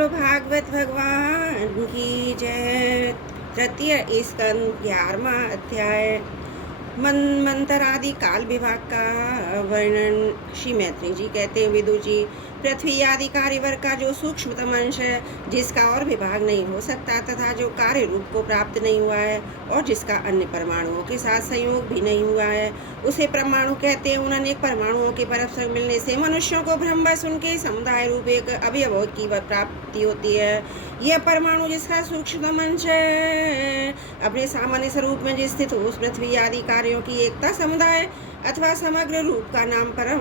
बोलो भागवत भगवान की जय। तृतीय स्कंद 11वां अध्याय मंत्र आदि काल विभाग का वर्णन। श्री मैत्री जी कहते हैं, विदुर जी, पृथ्वी आदि कार्यवर्ग का जो सूक्ष्मतम अंश है, जिसका और विभाग नहीं हो सकता तथा जो कार्य रूप को प्राप्त नहीं हुआ है और जिसका अन्य परमाणुओं के साथ संयोग भी नहीं हुआ है, उसे परमाणु कहते हैं। उन अनेक परमाणुओं के परस्पर मिलने से मनुष्यों को भ्रमवश उनके समुदाय रूप एक अवयव की प्राप्ति होती है। यह परमाणु जिसका सूक्ष्मतम अंश है, अपने सामान्य स्वरूप में जिस स्थित उस पृथ्वी आदि कार्यों की एकता समुदाय अथवा समग्र रूप का नाम परम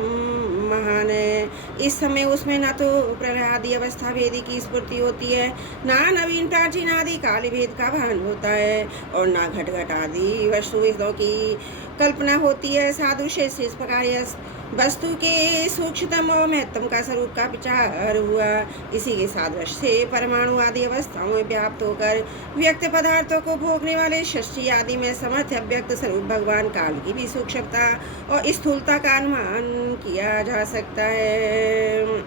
महान है। इस समय उसमें न तो प्रलय आदि अवस्था भेदी की स्फूर्ति होती है, ना नवीन प्राचीन आदि काल भेद का भान होता है, और ना घट घट आदि वस्तुओं की कल्पना होती है। सादृश्य से इस प्रकार यह वस्तु के सूक्ष्मतम और महत्तम का स्वरूप का विचार हुआ। इसी के सादृश्य से परमाणु आदि अवस्थाओं में व्याप्त होकर व्यक्त पदार्थों को भोगने वाले षष्ठी आदि में समर्थ अव्यक्त स्वरूप भगवान काल की भी सूक्ष्मता और स्थूलता का अनुमान किया जा सकता है।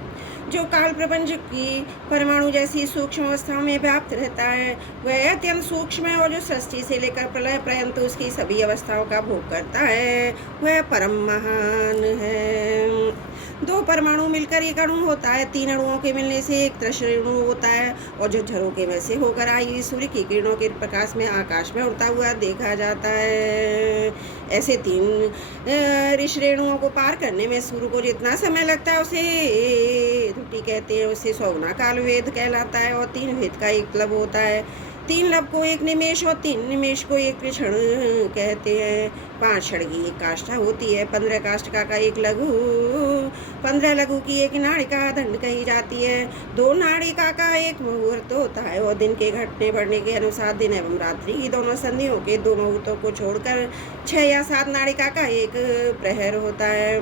जो काल प्रपंच की परमाणु जैसी सूक्ष्म अवस्थाओं में व्याप्त रहता है, वह अत्यंत सूक्ष्म है, और जो सृष्टि से लेकर प्रलय पर्यंत उसकी सभी अवस्थाओं का भोग करता है, वह परम महान है। दो परमाणु मिलकर एक अणु होता है, तीन अणुओं के मिलने से एक त्रिश्रेणु होता है, और जो झरोके में से होकर आई सूर्य की किरणों के प्रकाश में आकाश में उड़ता हुआ देखा जाता है। ऐसे तीन ऋश्रेणुओं को पार करने में सूर्य को जितना समय लगता है उसे त्रुटि कहते हैं। उसे 100 काल वेद कहलाता है, और 3 वेद का एक लब होता है। 3 लब को एक निमेष और 3 निमेष को एक क्षण कहते हैं। 5 क्षण की एक काष्ठा होती है, 15 काष्ठिका का एक लघु, 15 लघु की एक नाड़िका दंड कही जाती है। 2 नाड़िका का एक मुहूर्त होता है, और दिन के घटने बढ़ने के अनुसार दिन एवं रात्रि की दोनों संधियों के 2 मुहूर्तों को छोड़कर 6 या 7 नाड़िका का एक प्रहर होता है।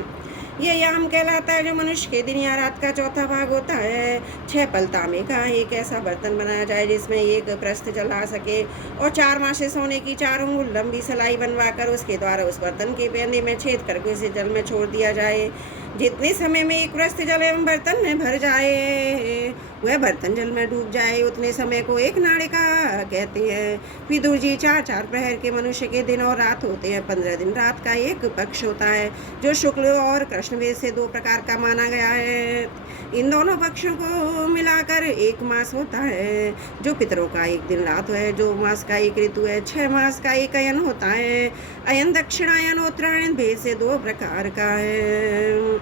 यह याम कहलाता है, जो मनुष्य के दिन या रात का चौथा भाग होता है। 6 पल तांबे का एक ऐसा बर्तन बनाया जाए जिसमें एक प्रस्थ जल आ सके, और 4 मासे सोने की 4 अंगुल लंबी सलाई बनवाकर उसके द्वारा उस बर्तन के पेंदे में छेद करके उसे जल में छोड़ दिया जाए। जितने समय में एक प्रस्थ जल एवं बर्तन में भर जाए, वह बर्तन जल में डूब जाए, उतने समय को एक नाड़िका कहते हैं। विदुर जी, 4-4 प्रहर के मनुष्य के दिन और रात होते हैं। 15 दिन रात का एक पक्ष होता है, जो शुक्ल और कृष्ण वेद से 2 प्रकार का माना गया है। इन दोनों पक्षों को मिलाकर एक मास होता है, जो पितरों का एक दिन रात है। जो मास का एक ऋतु है। 6 मास का एक अयन होता है। अयन दक्षिणायन उत्तरायण भेद से 2 प्रकार का है।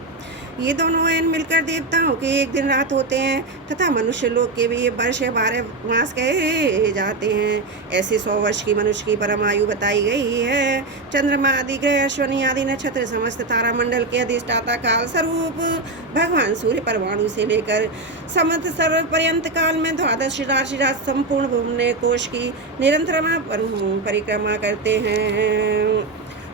ये दोनों अयन मिलकर देवताओं के एक दिन रात होते हैं, तथा मनुष्य लोग के भी ये वर्ष 12 मास कहे जाते हैं। ऐसे 100 वर्ष की मनुष्य की परम आयु बताई गई है। चंद्रमा आदि ग्रह, अश्वनी आदि नक्षत्र, समस्त तारामंडल के अधिष्ठाता काल स्वरूप भगवान सूर्य परमाणु से लेकर समस्त सर्व पर्यंत काल में 12 राशि संपूर्ण भुवने कोश की निरंतर परिक्रमा करते हैं।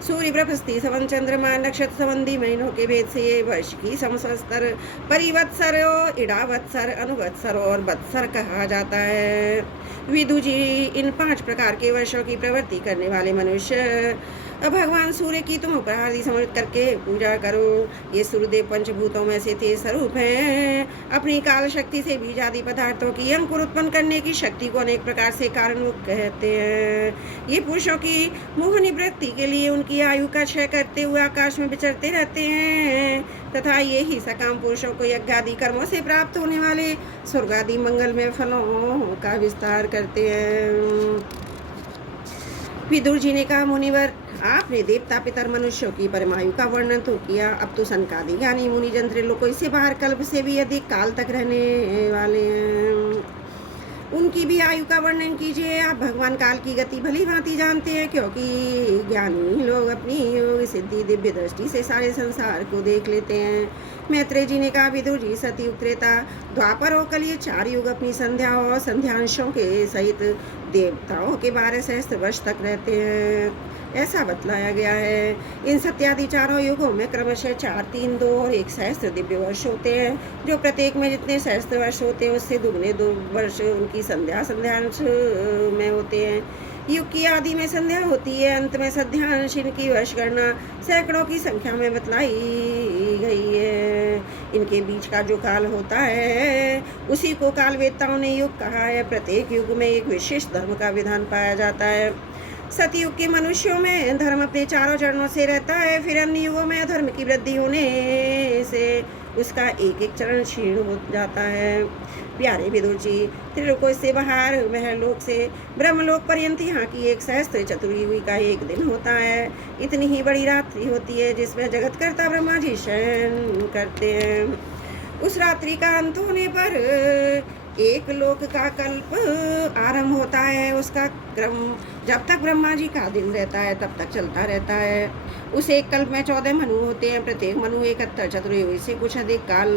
सूर्य, बृहस्पति, सवन, चंद्रमा, नक्षत्र संबंधी महीनों के भेद से ये वर्ष की संवत्सर, परिवत्सर, इडावत्सर, अनुवत्सर और वत्सर कहा जाता है। विदु जी, इन 5 प्रकार के वर्षों की प्रवृत्ति करने वाले मनुष्य भगवान सूर्य की तुम उपहारी समर्पित करके पूजा करो। ये सूर्यदेव पंचभूतों में से तेज स्वरूप हैं। अपनी काल शक्ति से बीज आदि पदार्थों की अंकुर उत्पन्न करने की शक्ति को अनेक प्रकार से कारणरूप कहते हैं। ये पुरुषों की मोहनी वृत्ति के लिए उनकी आयु का क्षय करते हुए आकाश में विचरते रहते हैं, तथा ये ही सकाम पुरुषों को यज्ञ आदि कर्मों से प्राप्त होने वाले स्वर्ग आदि मंगलमय फलों का विस्तार करते हैं। विदुर जी ने कहा, मुनिवर, आपने देवता पितर मनुष्यों की परमायु का वर्णन तो किया, अब तो सनकादि ज्ञानी मुनि जन त्रिलोक इससे बाहर कल्प से भी अधिक काल तक रहने वाले हैं, उनकी भी आयु का वर्णन कीजिए। आप भगवान काल की गति भली भांति जानते हैं, क्योंकि ज्ञानी लोग अपनी योग सिद्धि दिव्य दृष्टि से सारे संसार को देख लेते हैं। मैत्रेय जी ने कहा, विदुर जी, सतयुग, त्रेता, द्वापर और कलियुग 4 युग अपनी संध्या और संध्यांशों के सहित देवताओं के 12 सहस्त्र वर्ष तक रहते हैं, ऐसा बतलाया गया है। इन सत्यादि 4 युगों में क्रमशः 4, 3, 2 और 1 सहस्त्र दिव्य वर्ष होते हैं, जो प्रत्येक में जितने सहस्त्र वर्ष होते हैं उससे दुगने 2 वर्ष उनकी संध्यांश में होते हैं। युग की आदि में संध्या होती है, अंत में सध्यांश। इनकी वर्ष गणना सैकड़ों की संख्या में बतलाई गई है। इनके बीच का जो काल होता है उसी को काल वेदताओं ने युग कहा है। प्रत्येक युग में एक विशेष धर्म का विधान पाया जाता है। सतयुग के मनुष्यों में धर्म अपने चारों चरणों से रहता है, फिर अन्य युगों में धर्म की वृद्धि होने से उसका एक एक चरण क्षीण हो जाता है। प्यारे विदुर जी, त्रिलोकों से बाहर महलोक से ब्रह्मलोक पर्यंत यहाँ की एक सहस्त्र चतुर्युगी का एक दिन होता है। इतनी ही बड़ी रात्रि होती है जिसमें जगतकर्ता ब्रह्मा जी शयन करते हैं। उस रात्रि का अंत होने पर एक लोक का कल्प आरंभ होता है। उसका क्रम जब तक ब्रह्मा जी का दिन रहता है तब तक चलता रहता है। उस एक कल्प में 14 मनु होते हैं। प्रत्येक मनु 71 चतुर्युगी से कुछ अधिक काल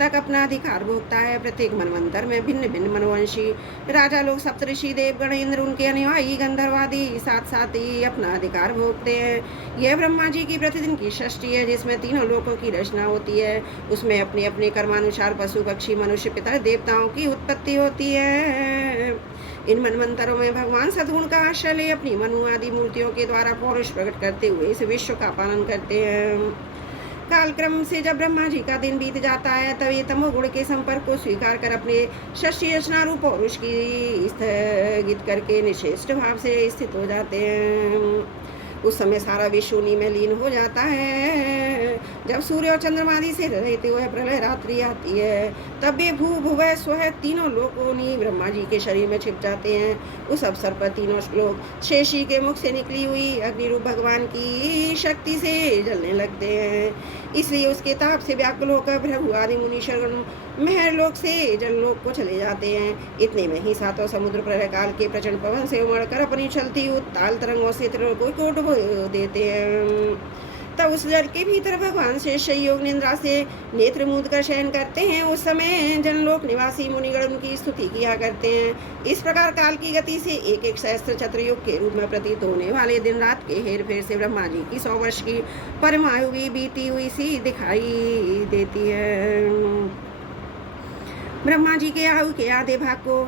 तक अपना अधिकार भोगता है। प्रत्येक मनवंतर में भिन्न भिन्न मनवंशी राजा लोग, सप्तऋषि, देवगण, इंद्र, उनके अनुयायी, गंधर्वादी साथ साथ ही अपना अधिकार भोगते हैं। यह ब्रह्मा जी की प्रतिदिन की षष्ठी है जिसमें तीनों लोकों की रचना होती है। उसमें अपने अपने कर्मानुसार पशु, पक्षी, मनुष्य, पितर, देवताओं की उत्पत्ति होती है। इन मनवंतरों में भगवान सद्गुण का आश्रय ले अपनी मनु आदि मूर्तियों के द्वारा पौरुष प्रकट करते हुए इस विश्व का पालन करते हैं। कालक्रम से जब ब्रह्मा जी का दिन बीत जाता है तब ये तमोगुण के संपर्क को स्वीकार कर अपने षष्ठी रचना रूप पौरुष की स्थगित करके निश्रेष्ठ भाव से स्थित हो जाते हैं। उस समय सारा विश्व उन्हीं में लीन हो जाता है। जब सूर्य और चंद्रमादि से रहते हुए प्रलय रात्रि आती है तब वे भू भुवः स्वः तीनों लोग उन्हीं ब्रह्मा जी के शरीर में छिप जाते हैं। उस अवसर पर तीनों श्लोक शेषी के मुख से निकली हुई अग्निरूप भगवान की शक्ति से जलने लगते हैं। इसलिए उसके ताप से व्याकुल होकर भृगु आदि मुनि शरण महरलोक से जललोक को चले जाते हैं। इतने में ही सातों समुद्र प्रलय काल के प्रचंड पवन से उमड़कर अपनी चलती उत्ताल तरंगों से त्रिलोकों को डुबो देते हैं। तब उस जल के भीतर भगवान शेष योग निद्रा से नेत्र मूंद कर शयन करते हैं। उस समय जनलोक निवासी मुनिगण उनकी स्तुति किया करते हैं। इस प्रकार काल की गति से एक एक सहस्त्र चतुर्युग के रूप में प्रतीत होने वाले दिन रात के हेर फेर से ब्रह्मा जी की 100 वर्ष की परमायु भी बीती हुई सी दिखाई देती है। ब्रह्मा जी के आयु के आधे भाग को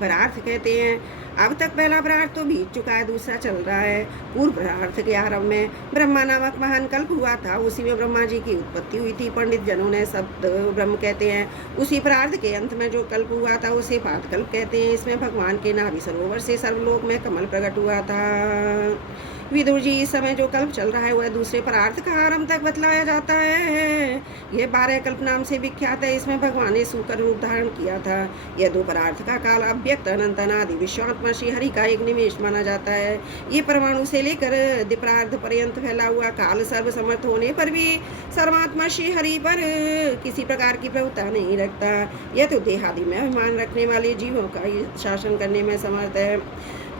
परार्थ कहते हैं। अब तक पहला परार्थ तो बीत चुका है, दूसरा चल रहा है। पूर्व परार्थ के आरंभ में ब्रह्मा नामक महान कल्प हुआ था। उसी में ब्रह्मा जी की उत्पत्ति हुई थी। पंडित जनों ने सप्त ब्रह्म कहते हैं। उसी परार्थ के अंत में जो कल्प हुआ था उसे पाद कल्प कहते हैं। इसमें भगवान के नाभि सरोवर से सर्वलोक में कमल प्रकट हुआ था। विदुर जी, इस समय जो कल्प चल रहा है वह दूसरे परार्थ का आरंभ तक बतलाया जाता है। यह 12 कल्प नाम से विख्यात है। इसमें भगवान ने सूकर रूप धारण किया था। यह 2 परार्थ का काल अव्यक्त अनंत अनादि विश्वात्मा श्री हरि का एक निमेष माना जाता है। ये परमाणु से लेकर द्विपरार्ध पर्यंत फैला हुआ काल सर्वसमर्थ होने पर भी सर्वात्मा श्री हरि पर किसी प्रकार की प्रभुता नहीं रखता। यह तो देहादि में अभिमान रखने वाले जीवों का शासन करने में समर्थ है।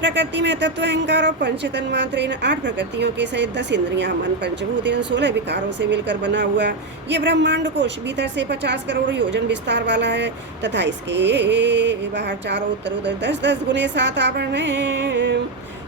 प्रकृति में तत्व, अहंकार और पंच तन्मात्र, इन 8 प्रकृतियों के सहित 10 इंद्रियां, मन, पंचभूत, इन 16 विकारों से मिलकर बना हुआ ये ब्रह्मांड कोश भीतर से 50 करोड़ योजन विस्तार वाला है तथा इसके बाहर चारों उत्तर उधर 10-10 गुने 7 आवरण हैं।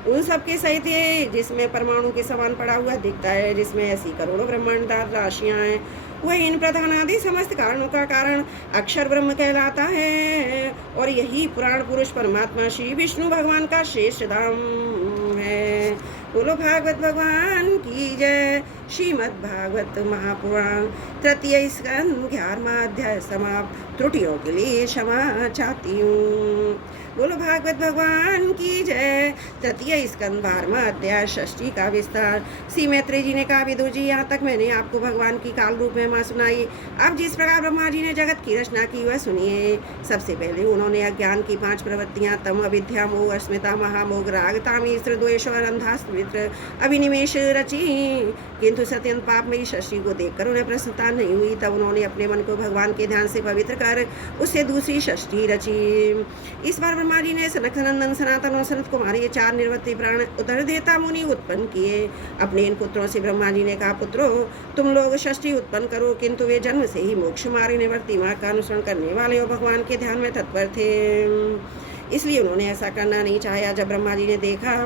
उन सबके सहित ये जिसमें परमाणु के समान पड़ा हुआ दिखता है, जिसमें ऐसी करोड़ों ब्रह्मांडार राशियां हैं, वह इन प्रधान आदि समस्त कारणों का कारण अक्षर ब्रह्म कहलाता है। और यही पुराण पुरुष परमात्मा श्री विष्णु भगवान का श्रेष्ठ धाम है। बोलो भागवत भगवान की जय। श्रीमद् भागवत महापुराण तृतीय स्कंद 11वां अध्याय समाप्त। त्रुटियों के लिए क्षमा चाहती हूँ। बोलो भागवत भगवान की जय। तृतीय स्कंद 12वां अध्याय षष्ठी का विस्तार। श्री मैत्रेय जी ने कहा, विदुर जी, यहाँ तक मैंने आपको भगवान की काल रूप महिमा सुनाई। अब जिस प्रकार ब्रह्मा जी ने जगत की रचना की वह सुनिए। सबसे पहले उन्होंने अज्ञान की 5 प्रवृत्तियां तम, अविद्या, मोह, अस्मिता, महामोह, राग, ताम, ईश्वर, द्वेष और अंधास्त्र अभिनिवेश रची। किंतु सत्यंत पाप में षष्ठी को देखकर उन्हें प्रसन्नता नहीं हुई। तब उन्होंने अपने मन को भगवान के ध्यान से पवित्र कर उससे दूसरी षष्ठी रची। इस बार ब्रह्मा जी ने सनक, सनंदन, सनातन और सनत कुमार ये 4 निर्वृत्ति प्राण उदर देता मुनि उत्पन्न किए। अपने इन पुत्रों से ब्रह्मा जी ने कहा, पुत्रों, तुम लोग षष्ठी उत्पन्न करो। किंतु वे जन्म से ही मोक्ष मार्ग निवर्ती मार्ग का अनुसरण करने वाले और भगवान के ध्यान में तत्पर थे, इसलिए उन्होंने ऐसा करना नहीं चाहा। जब ब्रह्मा जी ने देखा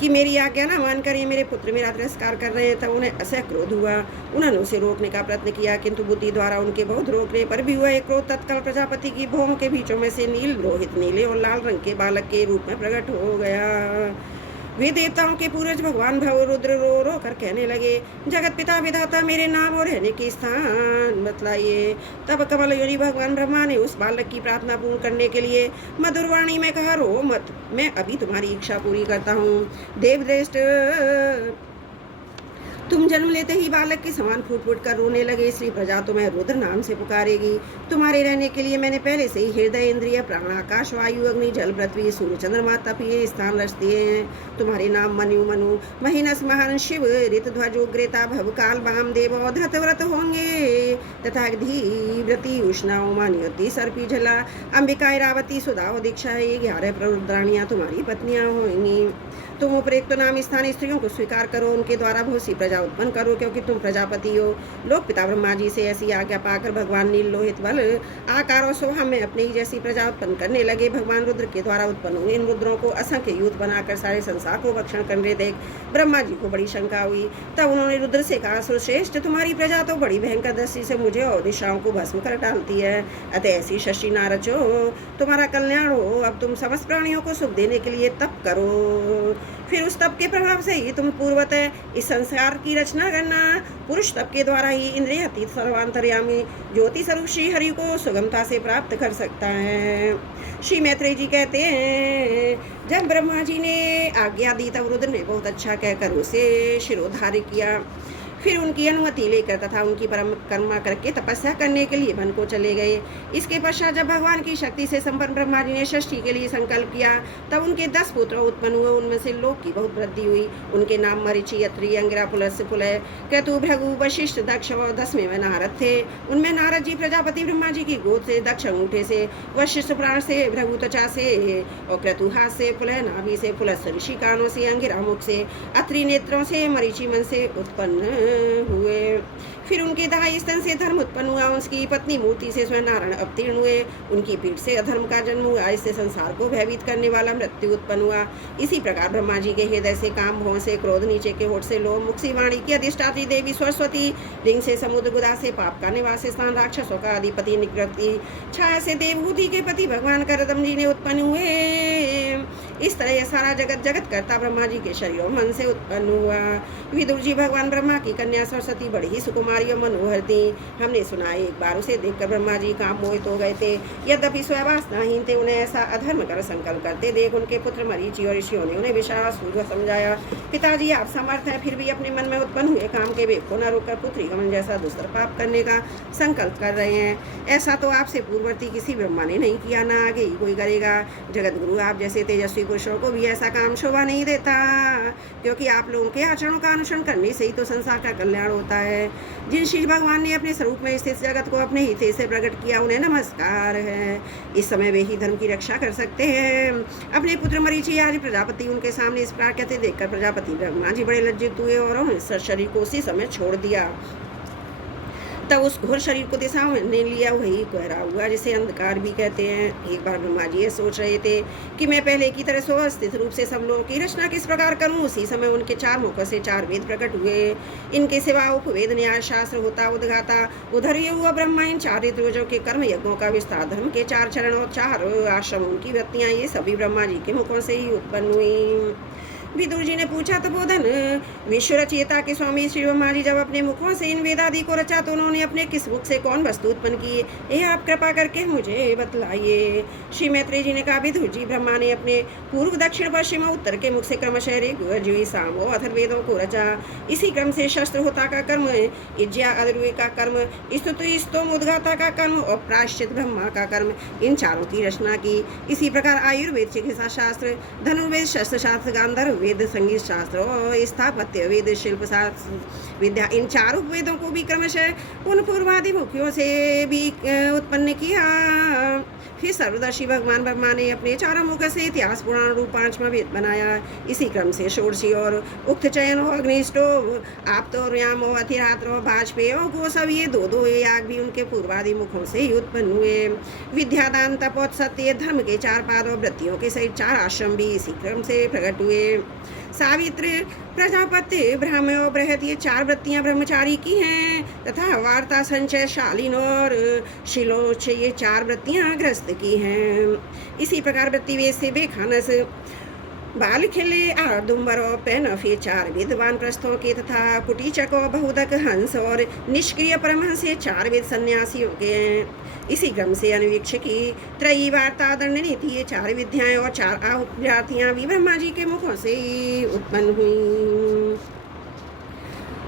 कि मेरी आज्ञा न मानकर ये मेरे पुत्र मेरा तिरस्कार कर रहे हैं, तब उन्हें असह क्रोध हुआ। उन्होंने उसे रोकने का प्रयत्न किया, किंतु बुद्धि द्वारा उनके बहुत रोकने पर भी हुआ एक क्रोध तत्काल प्रजापति की भौहों के बीचों में से नील, रोहित, नीले और लाल रंग के बालक के रूप में प्रकट हो गया। वे देवताओं के पूर्वज भगवान भव रुद्र रो रो कर कहने लगे, जगत पिता विधाता मेरे नाम और रहने के स्थान बतलाइए। तब कमल योनि भगवान ब्रह्मा ने उस बालक की प्रार्थना पूर्ण करने के लिए मधुर वाणी में कहा, रो मत, मैं अभी तुम्हारी इच्छा पूरी करता हूँ। देवश्रेष्ठ, तुम जन्म लेते ही बालक के समान फूट फूट कर रोने लगे, इसलिए प्रजा तुम्हें रुद्र नाम से पुकारेगी। तुम्हारे रहने के लिए मैंने पहले से ही हृदय, इंद्रिय, प्राण, आकाश, वायु, अग्नि, जल, पृथ्वी, सूर्य, चंद्रमा, तप ये स्थान रच दिए हैं। तुम्हारे नाम मनु, महीनस, महान, शिव, ऋतध्वज, उग्रेता, भवकाल, वामदेव, धृतव्रत होंगे तथा धीव्रति, उष्णा, उमा, नियति, सर्पी, जला, अंबिका, इरावती, सुधा, दीक्षा, ये 11 प्ररुद्राणियां तुम्हारी पत्नियां होंगी। तुम उपयुक्त नाम स्थानीय स्त्रियों को स्वीकार करो, उनके द्वारा बहुत सी प्रजा उत्पन्न करो, क्योंकि तुम प्रजापति हो। लोक पिता ब्रह्मा जी से ऐसी आज्ञा पाकर भगवान नील लोहित बल आकार और शोभा में अपने ही जैसी प्रजा उत्पन्न करने लगे। भगवान रुद्र के द्वारा उत्पन्न हुए इन रुद्रों को असंख्य यूथ बनाकर सारे संसार को भक्षण करने देख ब्रह्मा जी को बड़ी शंका हुई। तब उन्होंने रुद्र से कहा, श्रेष्ठ, तुम्हारी प्रजा तो बड़ी भयंकर दृष्टि से मुझे और दिशाओं को भस्म कर डालती है, अतः ऐसी शशि ना रचो, तुम्हारा कल्याण हो। अब तुम समस्त प्राणियों को सुख देने के लिए तप करो, फिर उस तप के प्रभाव से ही तुम पूर्वतः इस संसार की रचना करना। पुरुष तप के द्वारा ही इंद्रिय अतीत सर्वांतर्यामी ज्योति स्वरूप श्री हरि को सुगमता से प्राप्त कर सकता है। श्री मैत्रेय जी कहते हैं, जब ब्रह्मा जी ने आज्ञा दी तब रुद्र ने बहुत अच्छा कहकर उसे शिरोधार्य किया। फिर उनकी अनुमति लेकर तथा उनकी परिक्रमा करके तपस्या करने के लिए वन को चले गए। इसके पश्चात जब भगवान की शक्ति से संपन्न ब्रह्मा जी ने षष्ठी के लिए संकल्प किया, तब उनके 10 पुत्र उत्पन्न हुए। उनमें से लोक की बहुत वृद्धि हुई। उनके नाम मरीचि, अत्रि, अंगिरा, पुलस्त्य, पुलह, क्रतु, भृगु, वशिष्ठ, दक्ष और 10वें में नारद थे। उनमें नारद जी प्रजापति ब्रह्मा जी की गोद से, दक्ष अंगूठे से, वशिष्ठ प्राण से, भृगु त्वचा से और क्रतु हाथ से, पुलह नाभि से, पुलस्त्य ऋषि कानों से, अंगिरा मुख से, अत्रि नेत्रों से, मरीचि मन से उत्पन्न हुए। फिर उनके दाहिने स्तन से धर्म उत्पन्न हुआ। उसकी पत्नी मूर्ति से स्वयं नारायण अवतीर्ण हुए। उनकी पीठ से अधर्म का जन्म हुआ। इससे संसार को भयभीत करने वाला मृत्यु उत्पन्न हुआ। इसी प्रकार ब्रह्मा जी के हृदय से काम, भौं से क्रोध, नीचे के होठ से लोभ, मुख से वाणी की अधिष्ठात्री देवी सरस्वती, लिंग से समुद्र, गुदा से पाप का निवास स्थान, राक्षसों का अधिपति निकृति, छाया से देवहूति के पति भगवान करदम जी ने उत्पन्न हुए। इस तरह यह सारा जगत करता ब्रह्मा जी के शरीर और मन से उत्पन्न हुआ। विदुर जी भगवान ब्रह्मा की कन्या सरस्वती बड़ी ही सुकुमारी और मनोहर थी। हमने सुना एक बार उसे देखकर ब्रह्मा जी काम मोहित हो गए थे। यद्यपि स्ववासनाहीन थे, उन्हें ऐसा अधर्म कर संकल्प करते देख उनके पुत्र मरीचि और ऋषियों ने उन्हें विश्वासपूर्वक समझाया, पिताजी आप समर्थ हैं, फिर भी अपने मन में उत्पन्न हुए काम के वेग को न रोककर पुत्री गमन जैसा दूसरा पाप करने का संकल्प कर रहे हैं। ऐसा तो आपसे पूर्ववर्ती किसी ब्रह्मा ने नहीं किया, ना आगे ही कोई करेगा। जगत गुरु आप जैसे तेजस्वी पुरुषों को भी ऐसा काम शोभा नहीं देता, क्योंकि आप लोगों के आचरणों का अनुसरण करने से ही तो संसार का कल्याण होता है। जिन श्री भगवान ने अपने स्वरूप में स्थित जगत को अपने हित से प्रकट किया, उन्हें नमस्कार है। इस समय वे ही धर्म की रक्षा कर सकते हैं। अपने पुत्र मरीचि आदि प्रजापति उनके सामने इस प्रकार कहते देखकर प्रजापति ब्रह्मा जी बड़े लज्जित हुए और उन्होंने शरीर को उसी समय छोड़ दिया। तब उस घोर शरीर को दिशाओं ने लिया, वही कोहरा हुआ जिसे अंधकार भी कहते हैं। एक बार ब्रह्मा जी ये सोच रहे थे कि मैं पहले की तरह सुव्यवस्थित रूप से सब लोगों की रचना किस प्रकार करूं। उसी समय उनके 4 मुखों से 4 वेद प्रकट हुए। इनके सिवा उपवेद, न्याय शास्त्र, होता, उद्गाता, उधर ये हुआ ब्रह्मा। इन 4 ऋतुजों के कर्म यज्ञों का विस्तार, धर्म के 4 चरण और 4 आश्रम, उनकी वृत्तियां, ये सभी ब्रह्मा जी के मुखों से ही उत्पन्न हुई। विदुर जी ने पूछा, तपोधन विश्व रचयिता के स्वामी श्री ब्रह्मा जी जब अपने मुखों से इन वेदादि को रचा, तो उन्होंने अपने किस मुख से कौन वस्तु उत्पन्न की, यह आप कृपा करके मुझे बतलाइए। श्री मैत्रेय जी ने कहा, विदुर जी, ब्रह्मा ने अपने पूर्व, दक्षिण, पश्चिम और उत्तर के मुख से क्रमशः ऋग, यजुः, साम और अथर्ववेदों को रचा। इसी क्रम से शस्त्र होता का कर्म, इज्या अदर्वे का कर्म, स्तुति, स्तोम, उद्गाता का कर्म और प्रायश्चित ब्रह्मा का कर्म, इन 4 की रचना की। इसी प्रकार आयुर्वेद, चिकित्सा शास्त्र, धनुर्वेद, शस्त्र शास्त्र, गांधर्व वेद, संगीत शास्त्र और स्थापत्य वेद, शिल्प शास्त्र विद्या, इन 4 उपवेदों को भी क्रमशः उन पूर्वादि मुखियों से भी उत्पन्न किया। फिर सर्वदर्शी भगवान ब्रह्मा ने अपने 4 मुख से इतिहास, पुराण रूप 5वां वेद बनाया। इसी क्रम से षोडशी और उक्त चयन और अग्निष्टोम, आप्तो, याम और अतिरात्र और वाजपेय और गोसव, ये 2 याग भी उनके पूर्वादि मुखों से ही उत्पन्न हुए। विद्यादान, तपोत, सत्य, धर्म के 4 पाद और वृत्तियों के सहित 4 आश्रम भी इसी क्रम से प्रकट हुए। सावित्र, प्रजापति, ब्रह्म और बृहद, ये 4 वृत्तियां ब्रह्मचारी की हैं तथा वार्ता, संचय, शालीन और शिलोच, ये 4 वृत्तियां गृहस्थ की हैं। इसी प्रकार वृत्ति वेद से बेखानस, बाल खिले आडुम्बरों पे नफे चार विद्वान प्रस्थों के तथा कुटीचकों बहुदक हंस और निष्क्रिय परमहंस से चार वेद सन्यासियों के हैं। इसी क्रम से अनुवीक्ष की त्रयी वार्ता दंडनी थी। ये चार विद्याएं और चार आहुतियां भी ब्रह्मा जी के मुखों से उत्पन्न हुई।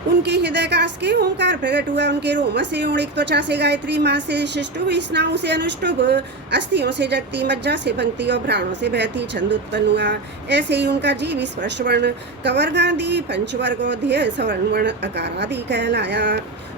उनके हृदय काश के ओंकार प्रकट हुआ। उनके रोम से ऊणिक त्वचा से गायत्री, माँ से शिष्टुभ, स्नायु से अनुष्टुभ, अस्थियों से जगती, मज्जा से पंक्ति और प्राणों से बहती छंद उत्पन्न हुआ। ऐसे ही उनका जीव स्पर्श वर्ण कवर गांधी पंचवर्ग और ध्येय सवर्ण वर्ण अकार आदि कहलाया।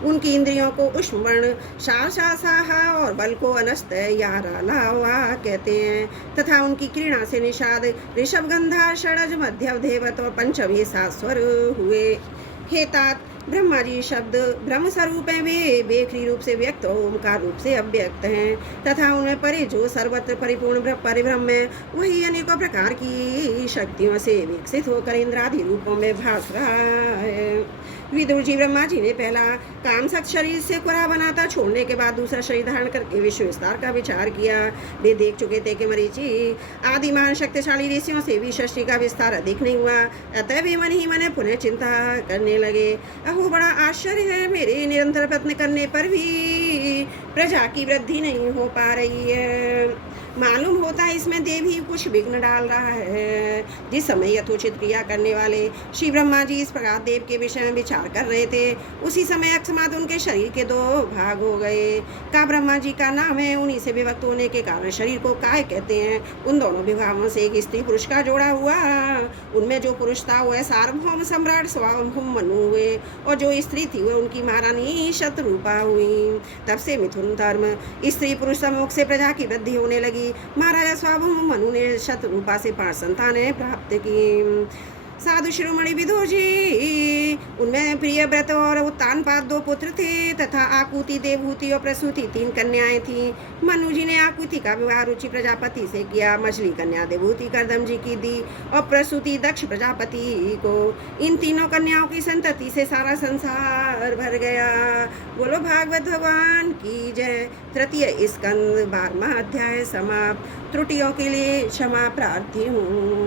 उनकी इंद्रियों को उष्म वर्ण शा साहा और बल को अनस्त या लावा कहते हैं तथा उनकी क्रीड़ा से निषाद ऋषभ गंधा षडज मध्य धेवत और पंचम ये सात स्वर हुए। हे तात, ब्रह्मा जी शब्द ब्रह्म स्वरूप है। वे बेखरी रूप से व्यक्त और ओमकार रूप से अव्यक्त हैं तथा उनमें परे जो सर्वत्र परिपूर्ण परिब्रह्म है वही अनेकों प्रकार की शक्तियों से विकसित होकर इंद्रादि रूपों में भास रहा है। विदुर जी ब्रह्मा जी ने पहला काम सख्त शरीर से कुरा बनाता छोड़ने के बाद दूसरा शरीर धारण करके विश्व विस्तार का विचार किया। वे देख चुके थे कि मरीचि आदिमान शक्तिशाली ऋषियों से भी सृष्टि का विस्तार अधिक नहीं हुआ। अतः वे मन ही मन पुनः चिंता करने लगे। अहो, बड़ा आश्चर्य है, मेरे निरंतर प्रयत्न करने पर भी प्रजा की वृद्धि नहीं हो पा रही है। मालूम होता है इसमें देव ही कुछ विघ्न डाल रहा है। जिस समय यथोचित क्रिया करने वाले श्री ब्रह्मा जी इस प्रकार देव के विषय में विचार कर रहे थे उसी समय अकस्मात उनके शरीर के दो भाग हो गए। का ब्रह्मा जी का नाम है, उन्हीं से विभक्त होने के कारण शरीर को काय कहते हैं। उन दोनों विभागों से एक स्त्री पुरुष का जोड़ा हुआ। उनमें जो पुरुष था वह सार्वभौम सम्राट स्वावभौम मनु हुए और जो स्त्री थी वह उनकी महारानी शतरूपा हुई। तब से मिथुन धर्म स्त्री पुरुष सम्मुख से प्रजा की वृद्धि होने लगी। महाराजा स्वाभम मनु ने शतरूपा से 5 संतानें प्राप्त की। साधु शिरोमणि विदुर जी, उनमें प्रिय व्रत और उत्तानपाद 2 पुत्र थे तथा आकुति, देवहूति और प्रसूति 3 कन्याएं थीं। मनु जी ने आकुति का विवाह रुचि प्रजापति से किया। मछली कन्या देवहूति कर्दम जी की दी और प्रसूति दक्ष प्रजापति को। इन तीनों कन्याओं की संतति से सारा संसार भर गया। बोलो भागवत भगवान की जय। तृतीय स्कंद 12वां अध्याय समाप्त। त्रुटियों के लिए क्षमा प्रार्थी हूँ।